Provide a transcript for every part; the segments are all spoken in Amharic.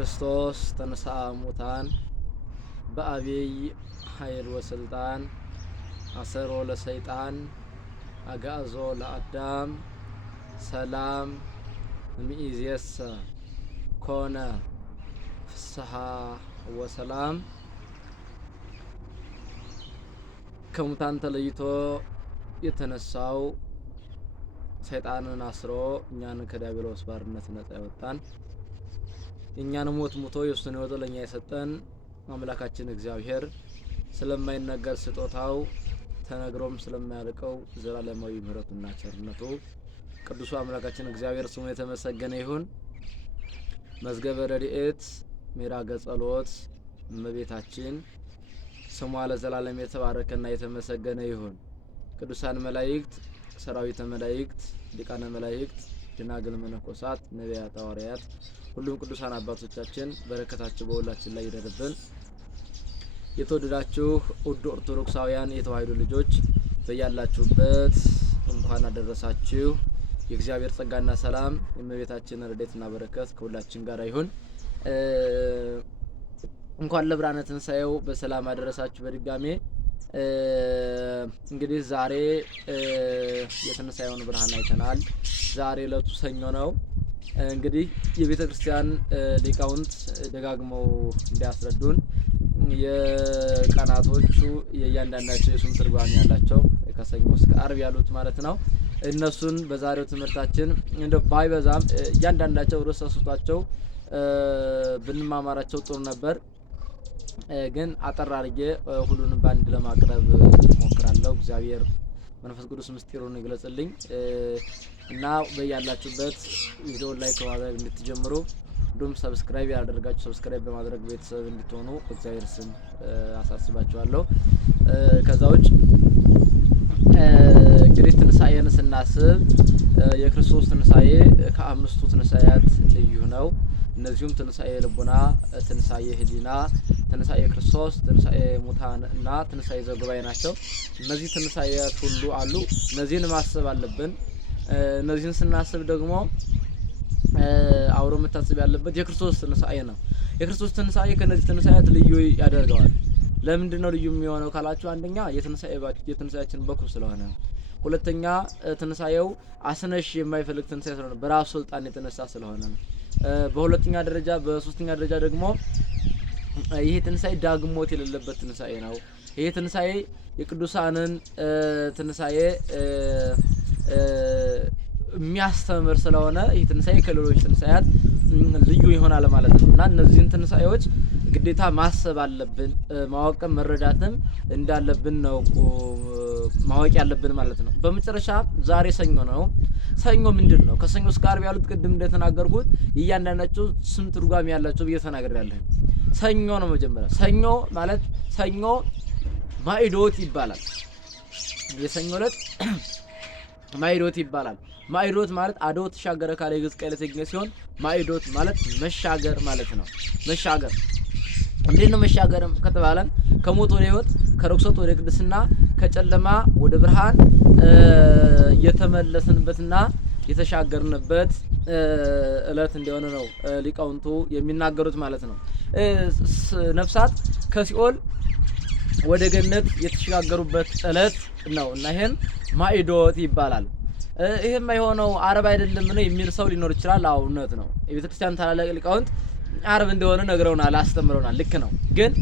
ክርስቶስ ተነሥአ እሙታን በአብይ ኃይል ወስልጣን አሰሮ ለሰይጣን አግዓዞ ለአዳም ሰላም እምይእዜሰ ኮነ ፍስሐ ወሰላም። ከሙታን ተለይቶ የተነሳው ሰይጣንን አስሮ እኛን ከዲያብሎስ ባርነት ነፃ ያወጣን እኛን ሞት ሙቶ የሱን ሕይወት ለኛ የሰጠን አምላካችን እግዚአብሔር ስለማይነገር ስጦታው ተነግሮም ስለማያልቀው ዘላለማዊ ምሕረቱና ቸርነቱ ቅዱሱ አምላካችን እግዚአብሔር ስሙ የተመሰገነ ይሁን። መዝገበ ረድኤት ሚራገ ጸሎት እመቤታችን ስሟ ለዘላለም የተባረከና የተመሰገነ ይሁን። ቅዱሳን መላእክት፣ ሰራዊተ መላእክት፣ ሊቃነ መላእክት፣ ደናግል መነኮሳት፣ ነቢያት፣ ሐዋርያት ሁሉም ቅዱሳን አባቶቻችን በረከታቸው በሁላችን ላይ ይደርብን። የተወደዳችሁ ውድ ኦርቶዶክሳውያን የተዋሕዶ ልጆች በያላችሁበት እንኳን አደረሳችሁ። የእግዚአብሔር ጸጋና ሰላም የእመቤታችን ረድኤትና በረከት ከሁላችን ጋር ይሁን። እንኳን ለብርሃነ ትንሣኤው በሰላም አደረሳችሁ። በድጋሜ እንግዲህ ዛሬ የትንሣኤውን ብርሃን አይተናል። ዛሬ ዕለቱ ሰኞ ነው። እንግዲህ የቤተ ክርስቲያን ሊቃውንት ደጋግመው እንዲያስረዱን የቀናቶቹ የእያንዳንዳቸው የስም ትርጓሜ ያላቸው ከሰኞ እስከ ዓርብ ያሉት ማለት ነው። እነሱን በዛሬው ትምህርታችን እንደው ባይበዛም እያንዳንዳቸው ርዕሰ ተሰጥቷቸው ብንማማራቸው ጥሩ ነበር። ግን አጠር አድርጌ ሁሉንም ባንድ ለማቅረብ ሞክራለሁ። እግዚአብሔር መንፈስ ቅዱስ ምስጢሩን ይግለጽልኝ እና በያላችሁበት ቪዲዮውን ላይክ በማድረግ እንድትጀምሩ እንዲሁም ሰብስክራይብ ያላደረጋችሁ ሰብስክራይብ በማድረግ ቤተሰብ እንድትሆኑ በእግዚአብሔር ስም አሳስባችኋለሁ። ከዛ ውጭ እንግዲህ ትንሣኤን ስናስብ የክርስቶስ ትንሣኤ ከአምስቱ ትንሣኤያት ልዩ ነው። እነዚሁም ትንሣኤ ልቡና፣ ትንሣኤ ሕሊና፣ ትንሣኤ ክርስቶስ፣ ትንሣኤ ሙታን እና ትንሣኤ ዘጉባኤ ናቸው። እነዚህ ትንሣኤያት ሁሉ አሉ። እነዚህን ማሰብ አለብን። እነዚህን ስናስብ ደግሞ አብሮ መታሰብ ያለበት የክርስቶስ ትንሣኤ ነው። የክርስቶስ ትንሣኤ ከነዚህ ትንሣኤያት ልዩ ያደርገዋል። ለምንድን ነው ልዩ የሚሆነው ካላችሁ፣ አንደኛ የትንሣኤያችን በኩር ስለሆነ፣ ሁለተኛ ትንሣኤው አስነሽ የማይፈልግ ትንሣኤ ስለሆነ በራሱ ስልጣን የተነሳ ስለሆነ፣ በሁለተኛ ደረጃ በሶስተኛ ደረጃ ደግሞ ይሄ ትንሣኤ ዳግም ሞት የሌለበት ትንሣኤ ነው። ይሄ ትንሣኤ የቅዱሳንን ትንሣኤ የሚያስተምር ስለሆነ ይህ ትንሣኤ ከሌሎች ትንሣኤያት ልዩ ይሆናል ማለት ነው እና እነዚህን ትንሣኤዎች ግዴታ ማሰብ አለብን፣ ማወቅም መረዳትም እንዳለብን ነው ማወቅ ያለብን ማለት ነው። በመጨረሻ ዛሬ ሰኞ ነው። ሰኞ ምንድን ነው? ከሰኞ እስከ ዓርብ ያሉት ቅድም እንደተናገርኩት እያንዳንዳቸው ስም ትርጓሜ ያላቸው ብዬ ተናግሬያለሁ። ሰኞ ነው መጀመሪያ። ሰኞ ማለት ሰኞ ማዕዶት ይባላል። የሰኞ ዕለት ማዕዶት ይባላል። ማዕዶት ማለት አዶ ተሻገረ ካለ ግዕዝ ቃል የተገኘ ሲሆን ማዕዶት ማለት መሻገር ማለት ነው። መሻገር እንዴት ነው መሻገር ከተባለ ከሞት ወደ ሕይወት፣ ከርኩሰት ወደ ቅድስና፣ ከጨለማ ወደ ብርሃን የተመለስንበትና የተሻገርንበት ዕለት እንደሆነ ነው ሊቃውንቱ የሚናገሩት ማለት ነው። ነፍሳት ከሲኦል ወደ ገነት የተሻገሩበት ዕለት ነው እና ይሄን ማዕዶት ይባላል። ይሄም የሆነው ዓርብ አይደለም ነው የሚል ሰው ሊኖር ይችላል። አዎ እውነት ነው። የቤተክርስቲያን ታላላቅ ሊቃውንት ዓርብ እንደሆነ ነግረውናል፣ አስተምረውናል። ልክ ነው። ግን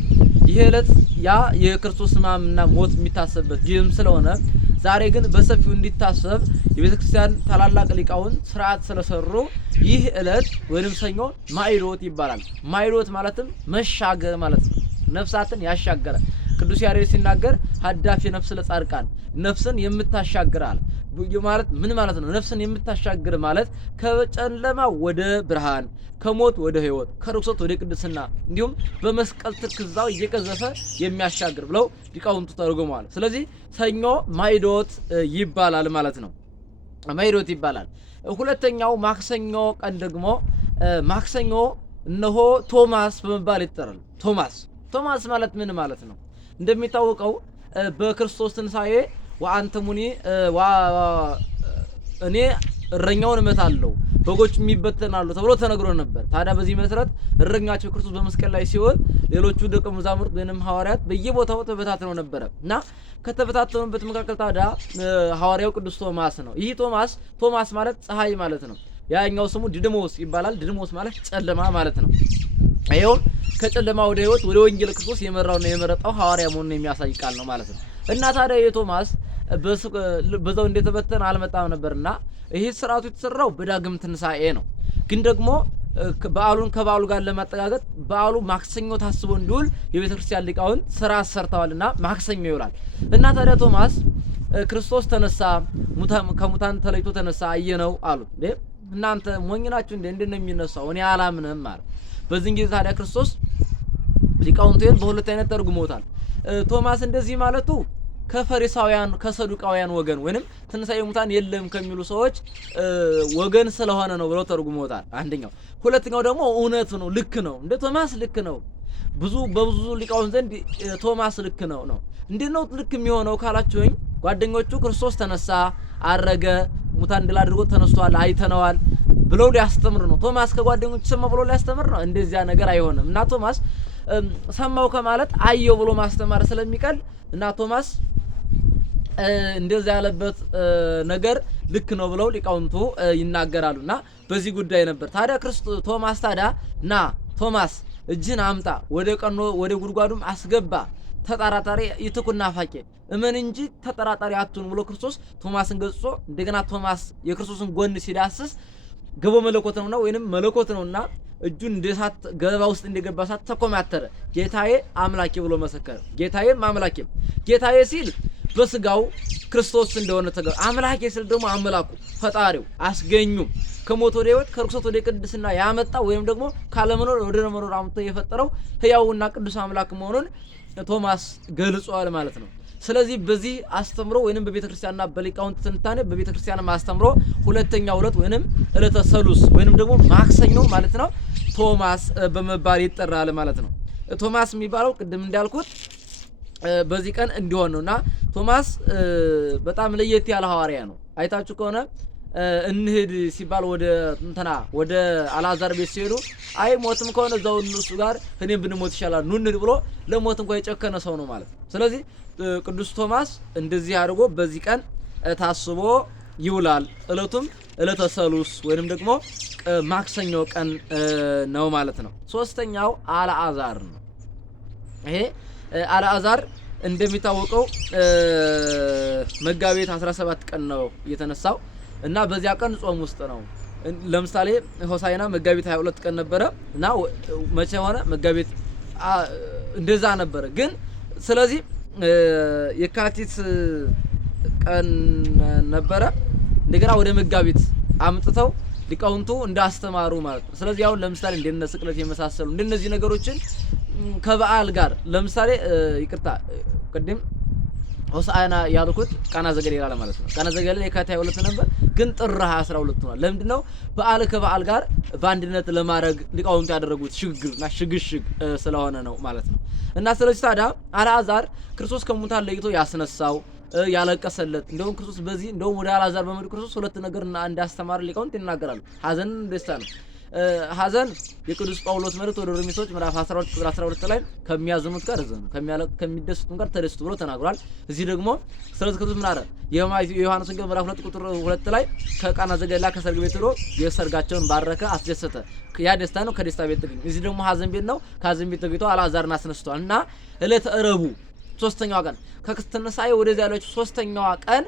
ይሄ ዕለት ያ የክርስቶስ ሕማምና ሞት የሚታሰብበት ጊዜም ስለሆነ ዛሬ ግን በሰፊው እንዲታሰብ የቤተክርስቲያን ታላላቅ ሊቃውንት ስርዓት ስለሰሩ ይህ ዕለት ወይንም ሰኞ ማዕዶት ይባላል። ማዕዶት ማለትም መሻገር ማለት ነው። ነፍሳትን ያሻገረ ቅዱስ ያሬድ ሲናገር ሀዳፊ ነፍስ ለጻድቃን ነፍስን የምታሻግራል ማለት ምን ማለት ነው? ነፍስን የምታሻግር ማለት ከጨለማ ወደ ብርሃን፣ ከሞት ወደ ሕይወት፣ ከርኩሰት ወደ ቅድስና እንዲሁም በመስቀል ትክዛው እየቀዘፈ የሚያሻግር ብለው ሊቃውንቱ ተርጉመዋል። ስለዚህ ሰኞ ማዕዶት ይባላል ማለት ነው። ማዕዶት ይባላል። ሁለተኛው ማክሰኞ ቀን ደግሞ ማክሰኞ እነሆ ቶማስ በመባል ይጠራል። ቶማስ ማለት ምን ማለት ነው? እንደሚታወቀው በክርስቶስ ትንሣኤ ወአንተሙኒ እኔ እረኛውን እመታለሁ በጎች የሚበተናሉ ተብሎ ተነግሮ ነበር። ታዲያ በዚህ መሰረት እረኛቸው ክርስቶስ በመስቀል ላይ ሲሆን ሌሎቹ ደቀ መዛሙርት ወይንም ሐዋርያት በየቦታው ተበታትነው ነበረ እና ከተበታተኑበት መካከል ታዲያ ሐዋርያው ቅዱስ ቶማስ ነው። ይህ ቶማስ ማለት ፀሐይ ማለት ነው። ያኛው ስሙ ዲድሞስ ይባላል። ዲድሞስ ማለት ጨለማ ማለት ነው። ይሄውም ከጨለማ ወደ ሕይወት ወደ ወንጌል ክርስቶስ የመራውና የመረጣው ሐዋርያ መሆኑን የሚያሳይ ቃል ነው ማለት ነው። እና ታዲያ የቶማስ በዛው እንደተበተነ አልመጣም ነበርና ይሄ ስርዓቱ የተሰራው በዳግም ትንሳኤ ነው። ግን ደግሞ በዓሉን ከበዓሉ ጋር ለማጠጋገጥ በዓሉ ማክሰኞ ታስቦ እንዲውል የቤተክርስቲያን ሊቃውንት ስራ ሰርተዋልና ማክሰኞ ይውላል። እና ታዲያ ቶማስ ክርስቶስ ተነሳ፣ ከሙታን ተለይቶ ተነሳ አየነው አሉት። እናንተ ሞኝ ናችሁ እንዴ? እንዴት ነው የሚነሳው? እኔ አላምንም ማለት። በዚህ ጊዜ ታዲያ ክርስቶስ ሊቃውንቱን በሁለት አይነት ተርጉመውታል። ቶማስ እንደዚህ ማለቱ ከፈሪሳውያን ከሰዱቃውያን ወገን ወይንም ትንሳኤ ሙታን የለም ከሚሉ ሰዎች ወገን ስለሆነ ነው ብለው ተርጉመውታል። አንደኛው። ሁለተኛው ደግሞ እውነት ነው፣ ልክ ነው። እንደ ቶማስ ልክ ነው። በብዙ ሊቃውንት ዘንድ ቶማስ ልክ ነው ነው። እንዴት ነው ልክ የሚሆነው ካላችሁኝ፣ ጓደኞቹ ክርስቶስ ተነሳ፣ አረገ፣ ሙታን ድል አድርጎ ተነስቷል፣ አይተነዋል ብለው ሊያስተምር ነው። ቶማስ ከጓደኞቹ ሰማ ብሎ ሊያስተምር ነው። እንደዚያ ነገር አይሆንም። እና ቶማስ ሰማው ከማለት አየው ብሎ ማስተማር ስለሚቀል እና ቶማስ እንደዚያ ያለበት ነገር ልክ ነው ብለው ሊቃውንቱ ይናገራሉና በዚህ ጉዳይ ነበር። ታዲያ ቶማስ ታዲያ ና ቶማስ እጅህን አምጣ፣ ወደ ቀኖ ወደ ጉድጓዱም አስገባ፣ ተጠራጣሪ ይትኩና ፋቄ እመን እንጂ ተጠራጣሪ አትሁን ብሎ ክርስቶስ ቶማስን ገጽጾ እንደገና ቶማስ የክርስቶስን ጎን ሲዳስስ ገቦ መለኮት ነውና ወይንም መለኮት ነውና እጁን እንደሳት ገለባ ውስጥ እንደገባ ሳት ተኮማተረ። ጌታዬ አምላኬ ብሎ መሰከረ። ጌታዬም አምላኬም፣ ጌታዬ ሲል በስጋው ክርስቶስ እንደሆነ ተገ አምላኬ ሲል ደግሞ አምላኩ ፈጣሪው አስገኙም ከሞት ወደ ሕይወት ከርኩሰት ወደ ቅድስና ያመጣ ወይም ደግሞ ካለመኖር ወደ መኖር አምጥቶ የፈጠረው ሕያውና ቅዱስ አምላክ መሆኑን ቶማስ ገልጿል ማለት ነው። ስለዚህ በዚህ አስተምሮ ወይንም በቤተክርስቲያንና በሊቃውንት ትንታኔ በቤተክርስቲያን አስተምሮ ሁለተኛው ዕለት ወይንም ዕለተ ሰሉስ ወይንም ደግሞ ማክሰኞ ማለት ነው ቶማስ በመባል ይጠራል ማለት ነው። ቶማስ የሚባለው ቅድም እንዳልኩት በዚህ ቀን እንዲሆን ነውና ቶማስ በጣም ለየት ያለ ሐዋርያ ነው። አይታችሁ ከሆነ እንሂድ ሲባል ወደ አልዓዛር ቤት ሲሄዱ አይ ሞትም ከሆነ እዛው እነሱ ጋር እኔም ብንሞት ይሻላል ኑ እንሂድ ብሎ ለሞት እንኳን የጨከነ ሰው ነው ማለት ነው። ስለዚህ ቅዱስ ቶማስ እንደዚህ አድርጎ በዚህ ቀን ታስቦ ይውላል። ዕለቱም ዕለተ ሰሉስ ወይንም ደግሞ ማክሰኞ ቀን ነው ማለት ነው። ሶስተኛው አልዓዛር ነው። ይሄ አልዓዛር እንደሚታወቀው መጋቢት 17 ቀን ነው የተነሳው እና በዚያ ቀን ጾም ውስጥ ነው። ለምሳሌ ሆሳዕና መጋቢት 22 ቀን ነበረ እና መቼ ሆነ? መጋቢት እንደዛ ነበረ። ግን ስለዚህ የካቲት ቀን ነበረ እንደገና ወደ መጋቢት አምጥተው ሊቃውንቱ እንዳስተማሩ ማለት ነው። ስለዚህ አሁን ለምሳሌ እንደነ ስቅለት የመሳሰሉ እንደነዚህ ነገሮችን ከበዓል ጋር ለምሳሌ ይቅርታ ቅድም ሆሳዕና ያልኩት ቃና ዘገሊላ ማለት ነው። ቃና ዘገሊላ የካቲት 22 ነበር፣ ግን ጥር 12 ሆኗል። ለምንድነው በዓል ከበዓል ጋር በአንድነት ለማድረግ ሊቃውንቱ ያደረጉት ሽግግርና ሽግሽግ ስለሆነ ነው ማለት ነው። እና ስለዚህ ታዲያ አልዓዛር ክርስቶስ ከሙታን ለይቶ ያስነሳው ያለቀሰለት እንደውም ክርስቶስ በዚህ እንደውም ወደ አልዓዛር በመሄዱ ክርስቶስ ሁለት ነገር እንዳስተማረ ሊቃውንት ይናገራሉ። ሐዘን ደስታ ነው። ሐዘን የቅዱስ ጳውሎስ መልእክት ወደ ሮሜ ሰዎች ምዕራፍ 12 ቁጥር 12 ላይ ከሚያዝኑት ጋር ዘኑ ከሚደሰቱት ጋር ተደሰቱ ብሎ ተናግሯል። እዚህ ደግሞ ስለዚህ ክርስቶስ ምን አለ? የዮሐንስ ወንጌል ምዕራፍ 2 ቁጥር 2 ላይ ከቃና ዘገሊላ ከሰርግ ቤት ሄዶ የሰርጋቸውን ባረከ፣ አስደሰተ። ያ ደስታ ነው፣ ከደስታ ቤት ተገኘ። እዚህ ደግሞ ሐዘን ቤት ነው፣ ከሐዘን ቤት ተገኝቶ አልዓዛርን አስነስቷል። እና ዕለተ ረቡዕ ሶስተኛዋ ቀን ከትንሣኤ ወደዚያ ያለችው ሶስተኛዋ ቀን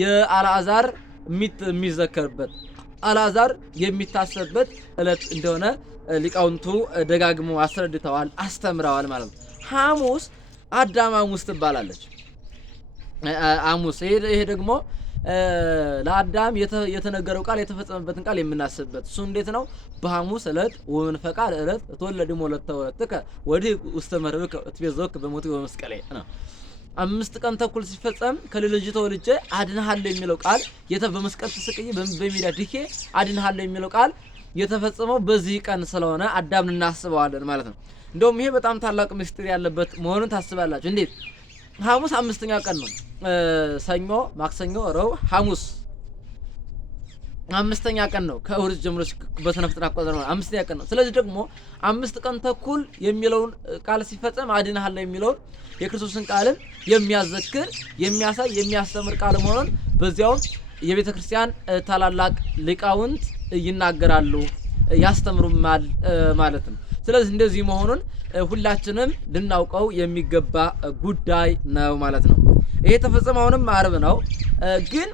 የአልዓዛር የሚዘከርበት አልዓዛር የሚታሰብበት ዕለት እንደሆነ ሊቃውንቱ ደጋግመው አስረድተዋል፣ አስተምረዋል ማለት ነው። ሐሙስ አዳም ሐሙስ ትባላለች። ሐሙስ ይሄ ደግሞ ለአዳም የተነገረው ቃል የተፈጸመበትን ቃል የምናስብበት እሱ እንዴት ነው? በሐሙስ ዕለት ወመንፈቃ ዕለት ተወለደ ሞለተ ወለተከ ወዲህ ውስተ መርብከ ትቤዘወክ በሞት በመስቀል ነው። 5 ቀን ተኩል ሲፈጸም ከልጅ ተወልጄ አድንሃለሁ የሚለው ቃል በመስቀል ተሰቅዬ በሜዳ ድኬ አድንሃለሁ የሚለው ቃል የተፈጸመው በዚህ ቀን ስለሆነ አዳምን እናስበዋለን ማለት ነው። እንደውም ይሄ በጣም ታላቅ ምስጢር ያለበት መሆኑን ታስባላችሁ። እንዴት? ሐሙስ 5ኛ ቀን ነው። ሰኞ፣ ማክሰኞ፣ ረቡዕ፣ ሐሙስ አምስተኛ ቀን ነው። ከእሁድ ጀምሮ በሰነ ፍጥረት አቆጣጠር ነው አምስተኛ ቀን ነው። ስለዚህ ደግሞ 5 ቀን ተኩል የሚለውን ቃል ሲፈጸም አድነሃለሁ የሚለውን የክርስቶስን ቃልን የሚያዘክር የሚያሳይ የሚያስተምር ቃል መሆኑን በዚያው የቤተ ክርስቲያን ታላላቅ ሊቃውንት ይናገራሉ ያስተምሩማል ማለት ነው። ስለዚህ እንደዚህ መሆኑን ሁላችንም ልናውቀው የሚገባ ጉዳይ ነው ማለት ነው። ይሄ ተፈጸመውንም ዓርብ ነው። ግን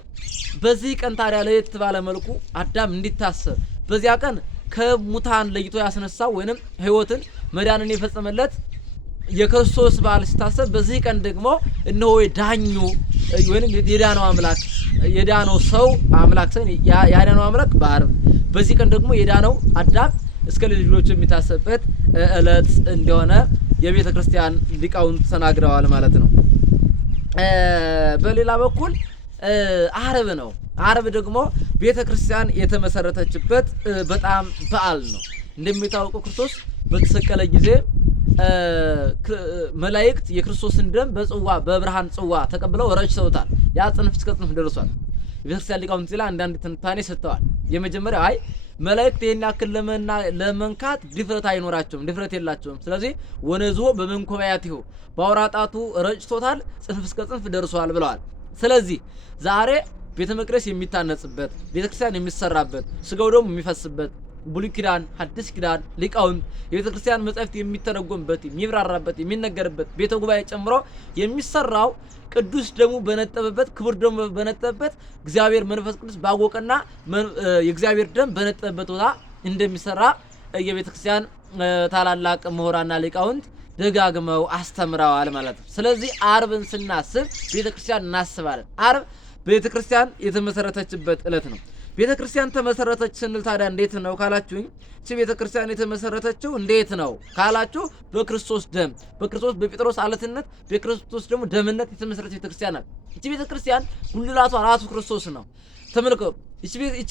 በዚህ ቀን ታዲያ ለየት ባለ መልኩ አዳም እንዲታሰብ በዚያ ቀን ከሙታን ለይቶ ያስነሳው ወይንም ሕይወትን መዳንን የፈጸመለት የክርስቶስ በዓል ሲታሰብ በዚህ ቀን ደግሞ እነሆ ዳኙ ወይንም የዳነው አምላክ የዳነው ሰው አምላክ ሰው ያዳነው አምላክ በዓርብ በዚህ ቀን ደግሞ የዳነው አዳም እስከ ልጆቹ የሚታሰብበት ዕለት እንደሆነ የቤተ ክርስቲያን ሊቃውንት ተናግረዋል ማለት ነው። በሌላ በኩል ዓርብ ነው። ዓርብ ደግሞ ቤተ ክርስቲያን የተመሰረተችበት በጣም በዓል ነው። እንደሚታወቀው ክርስቶስ በተሰቀለ ጊዜ መላእክት የክርስቶስን ደም በጽዋ በብርሃን ጽዋ ተቀብለው ረጭተውታል። ያ ጽንፍ እስከ ጽንፍ ደርሷል። የቤተክርስቲያን ሊቃውንት ሲላ አንዳንድ ትንታኔ ሰጥተዋል። የመጀመሪያው አይ መላእክት ይሄን ያክል ለመንካት ድፍረት አይኖራቸውም፣ ድፍረት የላቸውም። ስለዚህ ወነዝሆ በመንኮባያቲሁ በአውራጣቱ ረጭቶታል፣ ጽንፍ እስከ ጽንፍ ደርሷል ብለዋል። ስለዚህ ዛሬ ቤተ መቅደስ የሚታነጽበት ቤተክርስቲያን የሚሰራበት ስጋው ደግሞ የሚፈስበት ብሉይ ኪዳን ሐዲስ ኪዳን ሊቃውንት የቤተ ክርስቲያን መጻሕፍት የሚተረጎምበት የሚብራራበት የሚነገርበት ቤተ ጉባኤ ጨምሮ የሚሰራው ቅዱስ ደሙ በነጠበበት ክቡር ደሙ በነጠበበት እግዚአብሔር መንፈስ ቅዱስ ባወቀና የእግዚአብሔር ደም በነጠበበት ቦታ እንደሚሰራ የቤተ ክርስቲያን ታላላቅ ምሁራንና ሊቃውንት ደጋግመው አስተምረዋል ማለት ነው። ስለዚህ ዓርብን ስናስብ ቤተ ክርስቲያን እናስባለን። ዓርብ ቤተ ክርስቲያን የተመሰረተችበት ዕለት ነው። ቤተ ክርስቲያን ተመሰረተች ስንል ታዲያ እንዴት ነው ካላችሁኝ፣ እቺ ቤተ ክርስቲያን የተመሰረተችው እንዴት ነው ካላችሁ በክርስቶስ ደም በክርስቶስ በጴጥሮስ አለትነት በክርስቶስ ደግሞ ደምነት የተመሰረተች ቤተ ክርስቲያን ናት። እቺ ቤተ ክርስቲያን ጉልላቷ ራሱ ክርስቶስ ነው። ተመልከቱ። እቺ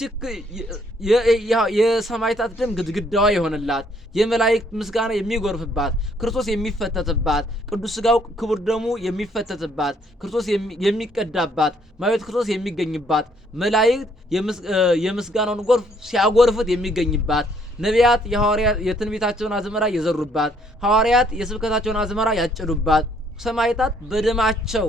የሰማዕታት ደም ግድግዳዋ የሆነላት የመላእክት ምስጋና የሚጎርፍባት ክርስቶስ የሚፈተትባት ቅዱስ ሥጋው ክቡር ደሙ የሚፈተትባት ክርስቶስ የሚቀዳባት ማየት ክርስቶስ የሚገኝባት መላእክት የምስጋናውን ጎርፍ ሲያጎርፉት የሚገኝባት ነቢያት የሐዋርያት የትንቢታቸውን አዝመራ የዘሩባት ሐዋርያት የስብከታቸውን አዝመራ ያጨዱባት ሰማዕታት በደማቸው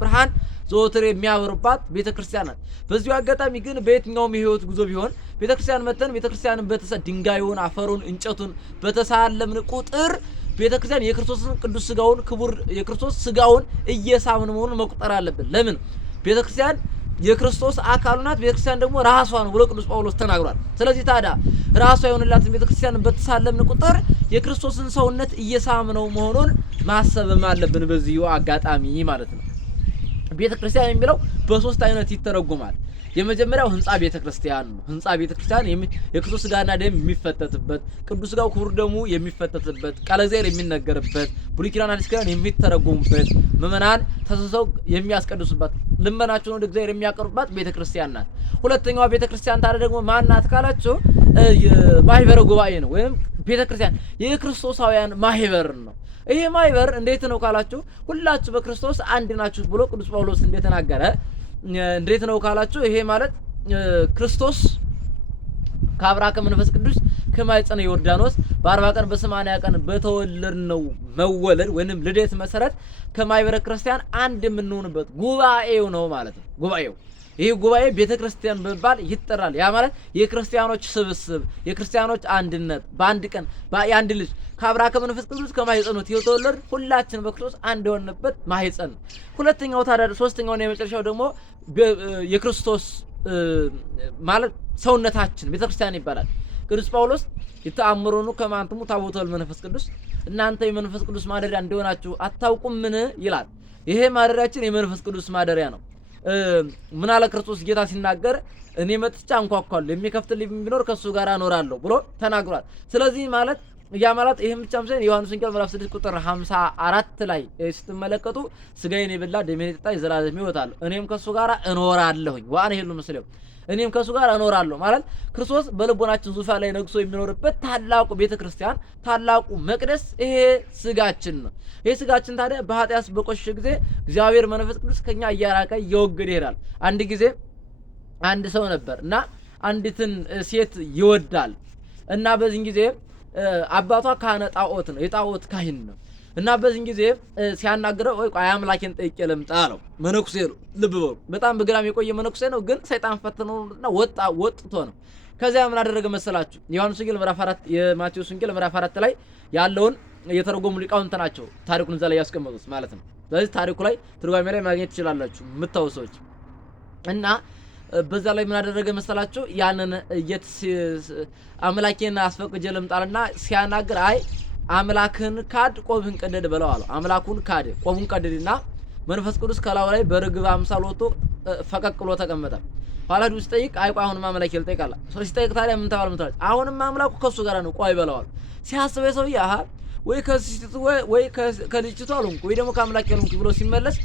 ብርሃን ዘወትር የሚያበሩባት ቤተክርስቲያን ናት። በዚሁ አጋጣሚ ግን በየትኛውም የህይወት ጉዞ ቢሆን ቤተክርስቲያን መተን ቤተክርስቲያንን ድንጋዩን አፈሩን እንጨቱን በተሳለምን ቁጥር ቤተክርስቲያን የክርስቶስን ቅዱስ ሥጋውን ክቡር የክርስቶስ ሥጋውን እየሳምን መሆኑን መቁጠር አለብን። ለምን? ቤተክርስቲያን የክርስቶስ አካሉ ናት። ቤተክርስቲያን ደግሞ ራሷ ነው ብሎ ቅዱስ ጳውሎስ ተናግሯል። ስለዚህ ታዲያ ራሷ የሆነላትን ቤተክርስቲያን በተሳለምን ቁጥር የክርስቶስን ሰውነት እየሳምነው መሆኑን ማሰብም አለብን በዚሁ አጋጣሚ ማለት ነው። ቤተክርስቲያን የሚለው በሶስት አይነት ይተረጎማል። የመጀመሪያው ህንጻ ቤተክርስቲያን ነው። ህንጻ ቤተክርስቲያን የክርስቶስ ሥጋና ደም የሚፈተትበት ቅዱስ ሥጋው ክቡር ደሙ የሚፈተትበት ቃለ እግዚአብሔር የሚነገርበት ብሉይ ኪዳን ሐዲስ ኪዳን የሚተረጎሙበት ምእመናን ተሰብስበው የሚያስቀድሱበት ልመናቸውን ወደ እግዚአብሔር የሚያቀርቡባት ቤተክርስቲያን ናት። ሁለተኛዋ ቤተክርስቲያን ታዲያ ደግሞ ማን ናት ካላችሁ ማህበረ ጉባኤ ነው። ወይም ቤተክርስቲያን የክርስቶሳውያን ማህበር ነው። ይሄ ማህበር እንዴት ነው ካላችሁ ሁላችሁ በክርስቶስ አንድ ናችሁ ብሎ ቅዱስ ጳውሎስ እንደተናገረ እንዴት ነው ካላችሁ ይሄ ማለት ክርስቶስ ከአብርሃ ከመንፈስ ቅዱስ ከማኅፀነ ዮርዳኖስ በ40 ቀን በ80 ቀን በተወለድነው መወለድ ወይንም ልደት መሰረት ከማህበረ ክርስቲያን አንድ የምንሆንበት ጉባኤው ነው ማለት ነው። ጉባኤው ይህ ጉባኤ ቤተክርስቲያን በመባል ይጠራል። ያ ማለት የክርስቲያኖች ስብስብ የክርስቲያኖች አንድነት በአንድ ቀን የአንድ ልጅ ከአብርሃ ከመንፈስ ቅዱስ ከማኅፀኑ የተወለድ ሁላችን በክርስቶስ አንድ የሆንበት ማኅፀን። ሁለተኛው ታዲያ ሶስተኛውና የመጨረሻው ደግሞ የክርስቶስ ማለት ሰውነታችን ቤተክርስቲያን ይባላል። ቅዱስ ጳውሎስ ይተአምሩኑ ከመ አንትሙ ታቦተ መንፈስ ቅዱስ እናንተ የመንፈስ ቅዱስ ማደሪያ እንደሆናችሁ አታውቁምን ይላል። ይሄ ማደሪያችን የመንፈስ ቅዱስ ማደሪያ ነው። ምን አለ ክርስቶስ ጌታ ሲናገር እኔ መጥቻ አንኳኳለሁ የሚከፍትልኝ ቢኖር ከሱ ጋር አኖራለሁ ብሎ ተናግሯል። ስለዚህ ማለት ያ ማለት ይሄም ብቻም ሳይሆን ዮሐንስ ወንጌል ምዕራፍ 6 ቁጥር 54 ላይ ስትመለከቱ ሥጋዬን የበላ ደሜን የጠጣ የዘላለም ሕይወት አለው እኔም ከሱ ጋር እኖራለሁኝ ወአነ ሄሉ ምስሌው እኔም ከሱ ጋር እኖራለሁ ማለት ክርስቶስ በልቦናችን ዙፋን ላይ ነግሶ የሚኖርበት ታላቁ ቤተክርስቲያን ታላቁ መቅደስ ይሄ ሥጋችን ነው። ይሄ ሥጋችን ታዲያ በኃጢአት በቆሸሸ ጊዜ እግዚአብሔር መንፈስ ቅዱስ ከኛ እያራቀ እየወገደ ይሄዳል። አንድ ጊዜ አንድ ሰው ነበር እና አንዲትን ሴት ይወዳል እና በዚህ ጊዜ አባቷ ካህነ ጣዖት ነው፣ የጣዖት ካህን ነው እና በዚህ ጊዜ ሲያናግረው ቆይ አምላኬን ጠይቄ ልምጣ አለው። መነኩሴ ነው፣ ልብ በሉ በጣም በግራም የቆየ መነኩሴ ነው፣ ግን ሰይጣን ፈተነውና ወጥቶ ነው። ከዚያ ምን አደረገ መሰላችሁ? ዮሐንስ ወንጌል ምዕራፍ 4 የማቴዎስ ወንጌል ምዕራፍ 4 ላይ ያለውን የተረጎሙ ሊቃውንት ናቸው ታሪኩን እዛ ላይ ያስቀመጡት ማለት ነው። ስለዚህ ታሪኩ ላይ ትርጓሜ ላይ ማግኘት ትችላላችሁ የምታው ሰዎች እና በዛ ላይ ምን አደረገ መሰላችሁ? ያንን አምላኬን አስፈቅጄ ልምጣልና ሲያናግር አይ አምላክን ካድ ቆብህን ቀደድ በለው አለው። አምላኩን ካድ ቆቡን ቀደድና መንፈስ ቅዱስ ከላው ላይ በርግብ አምሳል ወጥቶ ፈቀቅ ብሎ ተቀመጠ። ኋላ ዱስ ጠይቅ አይ ቆይ አሁንም አምላክ ይልጠይቃል። ሰው ሲጠይቅ ታዲያ ምን ተባለ ምትላል? አሁንም አምላኩ ከሱ ጋር ነው ቆይ በለዋል። ሲያስብ የሰውዬ አሃ ወይ ከሲስቱ ወይ ከልጅቱ አሉንኩ ወይ ደግሞ ከአምላክ ያሉንኩ ብሎ ሲመለስ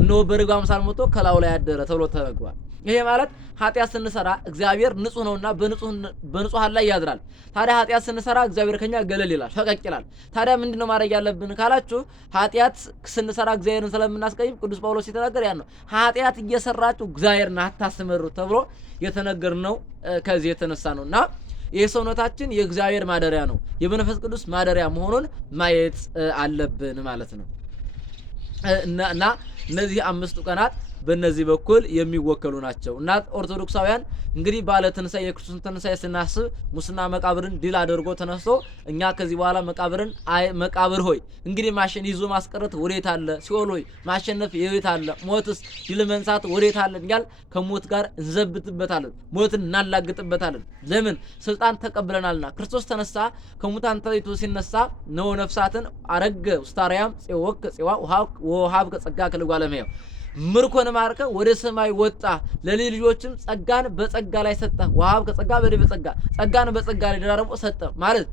እነሆ በርግብ አምሳል መጥቶ ከላው ላይ አደረ ተብሎ ተነግሯል። ይሄ ማለት ኃጢያት ስንሰራ እግዚአብሔር ንጹህ ነውና በንጹሃን ላይ ያድራል። ታዲያ ኃጢያት ስንሰራ እግዚአብሔር ከኛ ገለል ይላል፣ ፈቀቅ ይላል። ታዲያ ምንድነው ማድረግ ያለብን ካላችሁ ኃጢያት ስንሰራ እግዚአብሔርን ስለምናስቀይም ቅዱስ ጳውሎስ ሲተናገር ያን ነው ኃጢያት እየሰራችሁ እግዚአብሔርን አታስመሩት ተብሎ የተነገርነው ከዚህ የተነሳ ነውና የሰውነታችን የእግዚአብሔር ማደሪያ ነው፣ የመንፈስ ቅዱስ ማደሪያ መሆኑን ማየት አለብን ማለት ነው። እና እነዚህ 5 ቀናት በእነዚህ በኩል የሚወከሉ ናቸው እና ኦርቶዶክሳውያን እንግዲህ ባለ ትንሳኤ የክርስቶስን ትንሳኤ ስናስብ ሙስና መቃብርን ድል አድርጎ ተነስቶ እኛ ከዚህ በኋላ መቃብር ሆይ እንግዲህ ማሸን ይዞ ማስቀረት ወዴት አለ? ሲኦል ሆይ ማሸነፍ የት አለ? ሞትስ ድል መንሳት ወዴት አለ? እንያል ከሞት ጋር እንዘብትበታለን፣ ሞትን እናላግጥበታለን። ለምን? ስልጣን ተቀብለናልና። ክርስቶስ ተነሳ፣ ከሙታን ተለይቶ ሲነሳ ነው ነፍሳትን አረገ ውስታሪያም ጽወክ ጽዋ ወሃብ ከጸጋ ከልጓለመው ምርኮን ማርከ ወደ ሰማይ ወጣ፣ ለልጆችም ጸጋን በጸጋ ላይ ሰጠ። ወሃብ ከጸጋ በደበ ጸጋ ጸጋን በጸጋ ላይ ደራርቦ ሰጠ ማለት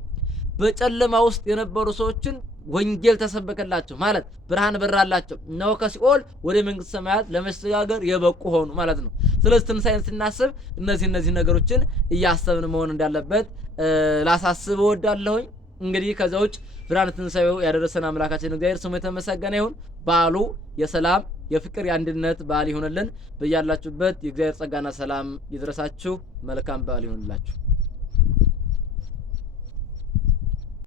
በጨለማ ውስጥ የነበሩ ሰዎችን ወንጌል ተሰበከላቸው ማለት ብርሃን በራላቸው፣ ነው ከሲኦል ወደ መንግስት ሰማያት ለመሸጋገር የበቁ ሆኑ ማለት ነው። ስለዚህ ትንሳኤን ስናስብ እነዚህ ነገሮችን እያሰብን መሆን እንዳለበት ላሳስብ እወዳለሁ። እንግዲህ ከዛው ብርሃነ ትንሳኤው ያደረሰን አምላካችን እግዚአብሔር ስሙ የተመሰገነ ይሁን። በዓሉ የሰላም የፍቅር የአንድነት በዓል ይሁንልን። በያላችሁበት የእግዚአብሔር ጸጋና ሰላም ይድረሳችሁ። መልካም በዓል ይሁንላችሁ።